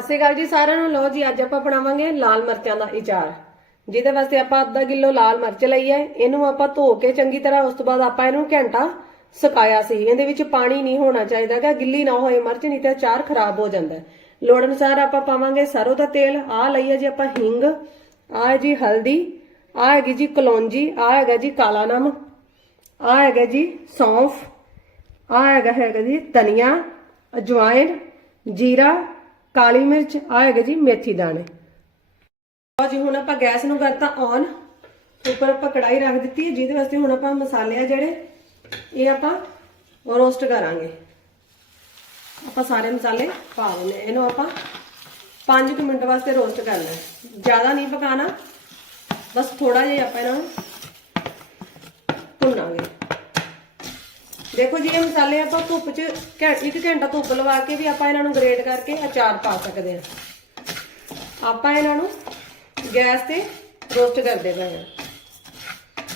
ਸਤਿ ਸ਼੍ਰੀ ਅਕਾਲ ਜੀ ਸਾਰਿਆਂ ਨੂੰ। ਲੋ ਜੀ, ਅੱਜ ਆਪਾਂ ਬਣਾਵਾਂਗੇ ਲਾਲ ਮਰਚਾਂ ਦਾ ਅਚਾਰ। ਜਿਹਦੇ ਵਾਸਤੇ ਆਪਾਂ ਅੱਧਾ ਕਿਲੋ ਲਾਲ ਮਰਚ ਲਈ ਹੈ। ਇਹਨੂੰ ਆਪਾਂ ਧੋ ਕੇ ਚੰਗੀ ਤਰ੍ਹਾਂ ਉਸ ਤੋਂ ਬਾਅਦ ਆਪਾਂ ਇਹਨੂੰ ਘੰਟਾ ਸੁਕਾਇਆ ਸੀ। ਇਹਦੇ ਵਿੱਚ ਪਾਣੀ ਨਹੀਂ ਹੋਣਾ ਚਾਹੀਦਾਗਾ ਗਿੱਲੀ ਨਾ ਹੋਏ ਮਿਰਚ, ਨਹੀਂ ਤੇ ਅਚਾਰ ਖਰਾਬ ਹੋ ਜਾਂਦਾ ਲੋੜ ਅਨੁਸਾਰ ਆਪਾਂ ਪਾਵਾਂਗੇ ਸਰੋਂ ਦਾ ਤੇਲ। ਆਹ ਲਈਏ ਜੀ ਆਪਾਂ ਹਿੰਗ। ਆਹ ਜੀ ਹਲਦੀ। ਆਹ ਹੈਗੀ ਜੀ ਕਲੌਂਜੀ। ਆਹ ਹੈਗਾ ਜੀ ਕਾਲਾ ਨਮ ਆਹ ਹੈਗਾ ਜੀ ਸੌਂਫ। ਆਹ ਹੈਗਾ ਹੈਗਾ ਜੀ ਧਨੀਆ ਅਜਵਾਇਨ ਜੀਰਾ ਕਾਲੀ ਮਿਰਚ, ਆਹ ਹੈਗਾ ਜੀ ਮੇਥੀ ਦਾਣੇ। ਆ ਜੀ, ਹੁਣ ਆਪਾਂ ਗੈਸ ਨੂੰ ਕਰਤਾ ਔਨ ਉੱਪਰ ਆਪਾਂ ਕੜਾਈ ਰੱਖ ਦਿੱਤੀ ਹੈ, ਜਿਹਦੇ ਵਾਸਤੇ ਹੁਣ ਆਪਾਂ ਮਸਾਲੇ ਆ ਜਿਹੜੇ, ਇਹ ਆਪਾਂ ਰੋਸਟ ਕਰਾਂਗੇ। ਆਪਾਂ ਸਾਰੇ ਮਸਾਲੇ ਪਾ ਦਿੰਦੇ ਇਹਨੂੰ ਆਪਾਂ 5 ਮਿੰਟ ਵਾਸਤੇ ਰੋਸਟ ਕਰਨਾ ਜ਼ਿਆਦਾ ਨਹੀਂ ਪਕਾਣਾ ਬਸ ਥੋੜਾ ਜਿਹਾ ਆਪਾਂ ਇਹਨਾਂ ਨੂੰ ਦੇਖੋ ਜੀ, ਇਹ ਮਸਾਲੇ ਆਪਾਂ ਧੁੱਪ 'ਚ ਘੰ- ਇੱਕ ਘੰਟਾ ਧੁੱਪ ਲਵਾ ਕੇ ਵੀ ਆਪਾਂ ਇਹਨਾਂ ਨੂੰ ਗ੍ਰੇਟ ਕਰਕੇ ਅਚਾਰ ਪਾ ਸਕਦੇ ਹਾਂ। ਆਪਾਂ ਇਹਨਾਂ ਨੂੰ ਗੈਸ ਤੇ ਰੋਸਟ ਕਰਦੇ ਪਏ ਹਾਂ।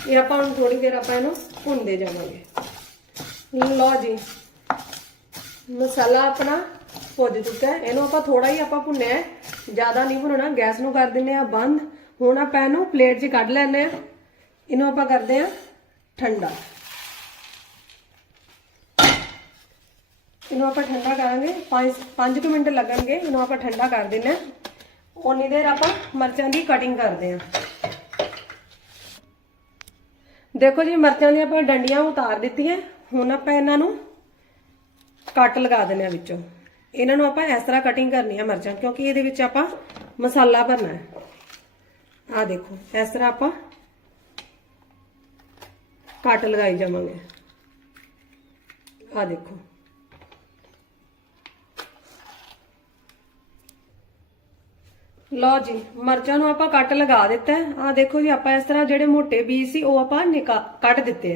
ਇਹ ਆਪਾਂ ਹੁਣ ਥੋੜੀ ਦੇਰ ਆਪਾਂ ਇਹਨੂੰ ਭੁੰਨਦੇ ਜਾਵਾਂਗੇ। ਲਓ ਜੀ, ਮਸਾਲਾ ਆਪਣਾ ਭੁੱਜ ਚੁੱਕਾ ਇਹਨੂੰ ਆਪਾਂ ਥੋੜਾ ਹੀ ਆਪਾਂ ਭੁੰਨਿਆ ਜ਼ਿਆਦਾ ਨਹੀਂ ਭੁੰਨਣਾ, ਗੈਸ ਨੂੰ ਕਰ ਦਿੰਦੇ ਆ ਬੰਦ। ਹੁਣ ਆਪਾਂ ਇਹਨੂੰ ਪਲੇਟ 'ਚ ਕੱਢ ਲੈਂਦੇ ਆ ਇਹਨੂੰ ਆਪਾਂ ਕਰਦੇ ਆ ਠੰਡਾ। ਇਹਨੂੰ ਆਪਾਂ ਠੰਡਾ ਕਰਾਂਗੇ। 5 5 ਮਿੰਟ ਲੱਗਣਗੇ, ਇਹਨੂੰ ਆਪਾਂ ਠੰਡਾ ਕਰ ਦਿੰਦੇ ਆ ਉਨੀ ਦੇਰ ਆਪਾਂ ਮਿਰਚਾਂ ਦੀ ਕਟਿੰਗ ਕਰਦੇ ਆ ਦੇਖੋ ਜੀ, ਮਿਰਚਾਂ ਦੀਆਂ ਆਪਾਂ ਡੰਡੀਆਂ ਉਤਾਰ ਦਿੱਤੀਆਂ। ਹੁਣ ਆਪਾਂ ਇਹਨਾਂ ਨੂੰ ਕੱਟ ਲਗਾ ਦਿੰਦੇ ਆ ਵਿੱਚੋਂ। ਇਹਨਾਂ ਨੂੰ ਆਪਾਂ ਇਸ ਤਰ੍ਹਾਂ ਕਟਿੰਗ ਕਰਨੀ ਆ ਮਿਰਚਾਂ, ਕਿਉਂਕਿ ਇਹਦੇ ਵਿੱਚ ਆਪਾਂ ਮਸਾਲਾ ਭਰਨਾ ਹੈ। ਆ ਦੇਖੋ, ਇਸ ਤਰ੍ਹਾਂ ਆਪਾਂ ਕੱਟ ਲਗਾਈ ਜਾਵਾਂਗੇ। ਆ ਦੇਖੋ। ਲਓ ਜੀ ਮਰਚਾਂ ਨੂੰ ਆਪਾਂ ਕੱਟ ਲਗਾ ਦਿੱਤਾ ਆਹ ਦੇਖੋ ਜੀ, ਆਪਾਂ ਇਸ ਤਰ੍ਹਾਂ ਜਿਹੜੇ ਮੋٹے ਬੀਜ ਸੀ, ਉਹ ਆਪਾਂ ਨਿਕਾ ਕੱਟ ਦਿੱਤੇ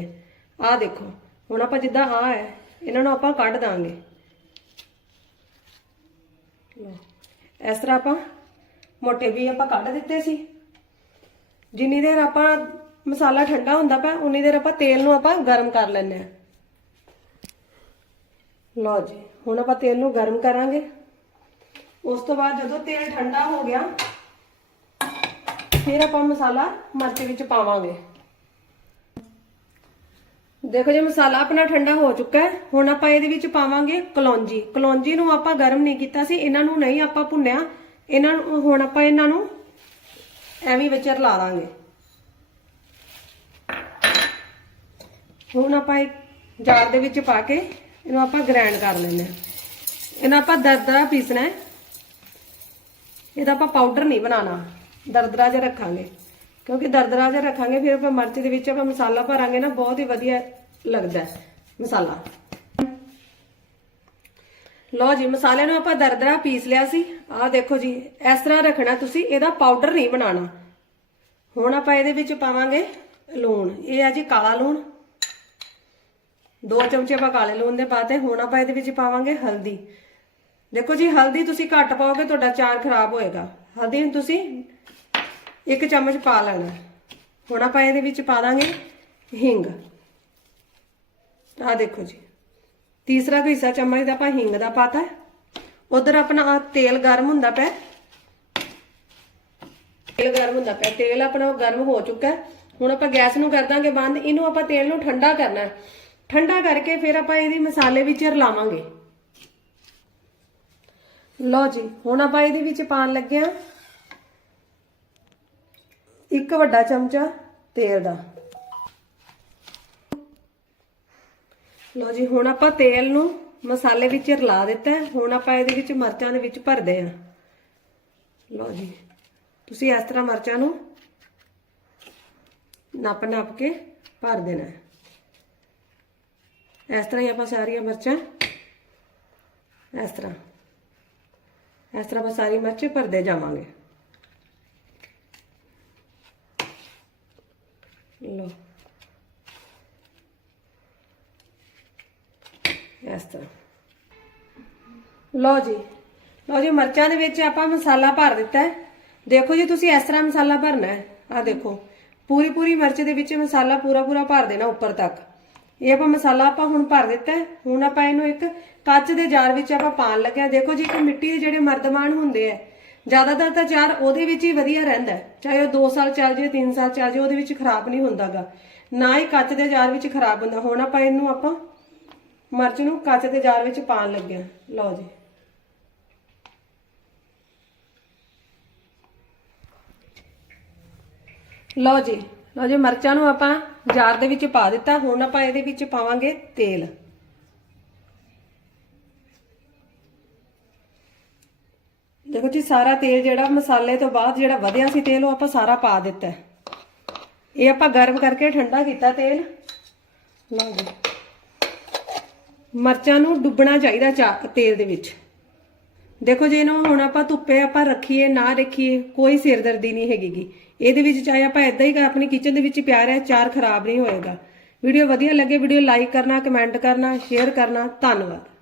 ਆ ਆ ਦੇਖੋ, ਹੁਣ ਆਪਾਂ ਜਿੱਦਾਂ ਆਹ ਹੈ, ਇਹਨਾਂ ਨੂੰ ਆਪਾਂ ਕੱਢ ਦਾਂਗੇ। ਇਸ ਤਰ੍ਹਾਂ ਆਪਾਂ ਮੋٹے ਬੀਜ ਆਪਾਂ ਕੱਢ ਦਿੱਤੇ ਸੀ। ਜਿੰਨੀ ਦੇਰ ਆਪਾਂ ਮਸਾਲਾ ਠੰਡਾ ਹੁੰਦਾ ਪਿਆ, ਉਨੀ ਦੇਰ ਆਪਾਂ ਤੇਲ ਨੂੰ ਆਪਾਂ ਗਰਮ ਕਰ ਲੈਣੇ ਆ ਲਓ ਜੀ, ਹੁਣ ਆਪਾਂ ਤੇਲ ਨੂੰ ਗਰਮ ਕਰਾਂਗੇ। ਉਸ ਤੋਂ ਬਾਅਦ ਜਦੋਂ ਤੇਲ ਠੰਡਾ ਹੋ ਗਿਆ, ਫਿਰ ਆਪਾਂ ਮਸਾਲਾ ਮਿਰਚ ਵਿੱਚ ਪਾਵਾਂਗੇ। ਦੇਖੋ ਜੀ, ਮਸਾਲਾ ਆਪਣਾ ਠੰਡਾ ਹੋ ਚੁੱਕਾ ਹੈ। ਹੁਣ ਆਪਾਂ ਇਹਦੇ ਵਿੱਚ ਪਾਵਾਂਗੇ ਕਲੌਂਜੀ। ਕਲੌਂਜੀ ਨੂੰ ਆਪਾਂ ਗਰਮ ਨਹੀਂ ਕੀਤਾ ਸੀ, ਇਹਨਾਂ ਨੂੰ ਨਹੀਂ ਆਪਾਂ ਭੁੰਨਿਆ। ਇਹਨਾਂ ਨੂੰ ਹੁਣ ਆਪਾਂ ਇਹਨਾਂ ਨੂੰ ਐਵੇਂ ਵਿੱਚ ਰਲਾ ਦਾਂਗੇ। ਹੁਣ ਆਪਾਂ ਇੱਕ ਜਾਰ ਦੇ ਵਿੱਚ ਪਾ ਕੇ ਇਹਨੂੰ ਆਪਾਂ ਗ੍ਰਾਈਂਡ ਕਰ ਲੈਂਦੇ ਹਾਂ। ਇਹਨਾਂ ਆਪਾਂ ਦਰਦਰਾ ਪੀਸਣਾ ਹੈ। ਇਹਦਾ ਆਪਾਂ ਪਾਊਡਰ ਨਹੀਂ ਬਣਾਉਣਾ। ਦਰਦਰਾ ਜਿਹਾ ਰੱਖਾਂਗੇ। ਕਿਉਂਕਿ ਦਰਦਰਾ ਜਿਹਾ ਰੱਖਾਂਗੇ, ਫਿਰ ਆਪਾਂ ਮਿਰਚ ਦੇ ਵਿੱਚ ਆਪਾਂ ਮਸਾਲਾ ਭਰਾਂਗੇ ਨਾ, ਬਹੁਤ ਹੀ ਵਧੀਆ ਲੱਗਦਾ ਮਸਾਲਾ। ਲਓ ਜੀ ਮਸਾਲੇ ਨੂੰ ਆਪਾਂ ਦਰਦਰਾ ਪੀਸ ਲਿਆ ਸੀ। ਆਹ ਦੇਖੋ ਜੀ, ਇਸ ਤਰ੍ਹਾਂ ਰੱਖਣਾ ਤੁਸੀਂ, ਇਹਦਾ ਪਾਊਡਰ ਨਹੀਂ ਬਣਾਉਣਾ। ਹੁਣ ਆਪਾਂ ਇਹਦੇ ਵਿੱਚ ਪਾਵਾਂਗੇ ਲੂਣ। ਇਹ ਆ ਜੀ ਕਾਲਾ ਲੂਣ। ਦੋ ਚਮਚੇ ਆਪਾਂ ਕਾਲੇ ਲੂਣ ਦੇ ਪਾਤੇ, ਹੁਣ ਆਪਾਂ ਇਹਦੇ ਵਿੱਚ ਪਾਵਾਂਗੇ ਹਲਦੀ। ਦੇਖੋ ਜੀ, ਹਲਦੀ ਤੁਸੀਂ ਘੱਟ ਪਾਓਗੇ, ਤੁਹਾਡਾ ਚਾਰ ਖਰਾਬ ਹੋਏਗਾ। ਹਲਦੀ ਨੂੰ ਤੁਸੀਂ ਇੱਕ ਚਮਚ ਪਾ ਲੈਣਾ। ਹੁਣ ਆਪਾਂ ਇਹਦੇ ਵਿੱਚ ਪਾ ਦਾਂਗੇ ਹਿੰਗ। ਆਹ ਦੇਖੋ ਜੀ। ਤੀਸਰਾ ਕੁ ਹਿੱਸਾ ਚਮਚ ਦਾ ਆਪਾਂ ਹਿੰਗ ਦਾ ਪਾਤਾ। ਉਧਰ ਆਪਣਾ ਤੇਲ ਗਰਮ ਹੁੰਦਾ ਪਿਆ। ਤੇਲ ਗਰਮ ਹੁੰਦਾ ਪਿਆ। ਤੇਲ ਆਪਣਾ ਗਰਮ ਹੋ ਚੁੱਕਾ ਹੁਣ ਆਪਾਂ ਗੈਸ ਨੂੰ ਕਰ ਦਾਂਗੇ ਬੰਦ। ਇਹਨੂੰ ਆਪਾਂ ਤੇਲ ਨੂੰ ਠੰਡਾ ਕਰਨਾ ਠੰਡਾ ਕਰਕੇ ਫਿਰ ਆਪਾਂ ਇਹਦੀ ਮਸਾਲੇ ਵਿੱਚ ਰਲਾਵਾਂਗੇ। ਲਓ ਜੀ, ਹੁਣ ਆਪਾਂ ਇਹਦੇ ਵਿੱਚ ਪਾਣ ਲੱਗੇ ਆ ਇੱਕ ਵੱਡਾ ਚਮਚਾ ਤੇਲ ਦਾ। ਲਓ ਜੀ, ਹੁਣ ਆਪਾਂ ਤੇਲ ਨੂੰ ਮਸਾਲੇ ਵਿੱਚ ਰਲਾ ਦਿੱਤਾ ਹੁਣ ਆਪਾਂ ਇਹਦੇ ਵਿੱਚ ਮਿਰਚਾਂ ਦੇ ਵਿੱਚ ਭਰਦੇ ਆ ਲਓ ਜੀ, ਤੁਸੀਂ ਇਸ ਤਰ੍ਹਾਂ ਮਿਰਚਾਂ ਨੂੰ ਨੱਪ ਨੱਪ ਕੇ ਭਰ ਦੇਣਾ ਇਸ ਤਰ੍ਹਾਂ ਹੀ ਆਪਾਂ ਸਾਰੀਆਂ ਮਿਰਚਾਂ ਇਸ ਤਰ੍ਹਾਂ। ਇਸ ਤਰ੍ਹਾਂ ਆਪਾਂ ਸਾਰੀ ਮਿਰਚ ਭਰਦੇ ਜਾਵਾਂਗੇ। ਲੋ ਇਸ ਤਰ੍ਹਾਂ। ਲਓ ਜੀ। ਲਓ ਜੀ, ਮਿਰਚਾਂ ਦੇ ਵਿੱਚ ਆਪਾਂ ਮਸਾਲਾ ਭਰ ਦਿੱਤਾ ਹੈ। ਦੇਖੋ ਜੀ, ਤੁਸੀਂ ਇਸ ਤਰ੍ਹਾਂ ਮਸਾਲਾ ਭਰਨਾ ਹੈ। ਆ ਦੇਖੋ। ਪੂਰੀ ਪੂਰੀ ਮਿਰਚ ਦੇ ਵਿੱਚ ਮਸਾਲਾ ਪੂਰਾ ਪੂਰਾ ਭਰ ਦੇਣਾ ਉੱਪਰ ਤੱਕ। ਇਹ ਆਪਾਂ ਮਸਾਲਾ ਆਪਾਂ ਹੁਣ ਭਰ ਦਿੱਤਾ ਹੁਣ ਆਪਾਂ ਇਹਨੂੰ ਇੱਕ ਕੱਚ ਦੇ ਜਾਰ ਵਿੱਚ ਆਪਾਂ ਪਾਣ ਲੱਗਿਆ ਦੇਖੋ ਜੀ ਕਿ ਮਿੱਟੀ ਦੇ ਜਿਹੜੇ ਮਰਦਮਾਨ ਹੁੰਦੇ ਆ, ਜ਼ਿਆਦਾਤਰ ਤਾਂ ਚਾਰ ਉਹਦੇ ਵਿੱਚ ਹੀ ਵਧੀਆ ਰਹਿੰਦਾ ਚਾਹੇ ਉਹ 2 ਸਾਲ ਚੱਲ ਜੇ 3 ਸਾਲ ਚੱਲ ਜੇ ਉਹਦੇ ਵਿੱਚ ਖਰਾਬ ਨਹੀਂ ਹੁੰਦਾਗਾ। ਨਾ ਹੀ ਕੱਚ ਦੇ ਜਾਰ ਵਿੱਚ ਖਰਾਬ ਹੁੰਦਾ। ਹੁਣ ਆਪਾਂ ਇਹਨੂੰ ਆਪਾਂ ਮਰਚ ਨੂੰ ਕੱਚ ਦੇ ਜਾਰ ਵਿੱਚ ਪਾਣ ਲੱਗਿਆ ਲਓ ਜੀ। ਲਓ ਜੀ। ਲਓ ਜੀ, ਮਿਰਚਾਂ ਨੂੰ ਆਪਾਂ ਜਾਰ ਦੇ ਵਿੱਚ ਪਾ ਦਿੱਤਾ ਹੁਣ ਆਪਾਂ ਇਹਦੇ ਵਿੱਚ ਪਾਵਾਂਗੇ ਤੇਲ ਦੇਖੋ ਜੀ ਸਾਰਾ ਤੇਲ ਜਿਹੜਾ ਮਸਾਲੇ ਤੋਂ ਬਾਅਦ ਜਿਹੜਾ ਵਧਿਆ ਸੀ ਤੇਲ ਉਹ ਆਪਾਂ ਸਾਰਾ ਪਾ ਦਿੱਤਾ ਇਹ ਆਪਾਂ ਗਰਮ ਕਰਕੇ ਠੰਡਾ ਕੀਤਾ ਤੇਲ ਲਓ ਜੀ ਮਰਚਾਂ ਨੂੰ ਡੁੱਬਣਾ ਚਾਹੀਦਾ ਚਾ- ਤੇਲ ਦੇ ਵਿੱਚ ਦੇਖੋ ਜੇ, ਇਹਨੂੰ ਹੁਣ ਆਪਾਂ ਧੁੱਪੇ ਆਪਾਂ ਰੱਖੀਏ, ਨਾ ਰੱਖੀਏ, ਕੋਈ ਸਿਰਦਰਦੀ ਨਹੀਂ ਹੈਗੀਗੀ। ਇਹਦੇ ਵਿੱਚ ਚਾਹੇ ਆਪਾਂ ਇਦਾਂ ਹੀ ਆਪਣੀ ਕਿਚਨ ਦੇ ਵਿੱਚ ਪਿਆ ਰਿਹਾ, ਚਾਰ ਖਰਾਬ ਨਹੀਂ ਹੋਏਗਾ। ਵੀਡੀਓ ਵਧੀਆ ਲੱਗੇ, ਵੀਡੀਓ ਲਾਈਕ ਕਰਨਾ ਕਮੈਂਟ ਕਰਨਾ ਸ਼ੇਅਰ ਕਰਨਾ, ਧੰਨਵਾਦ।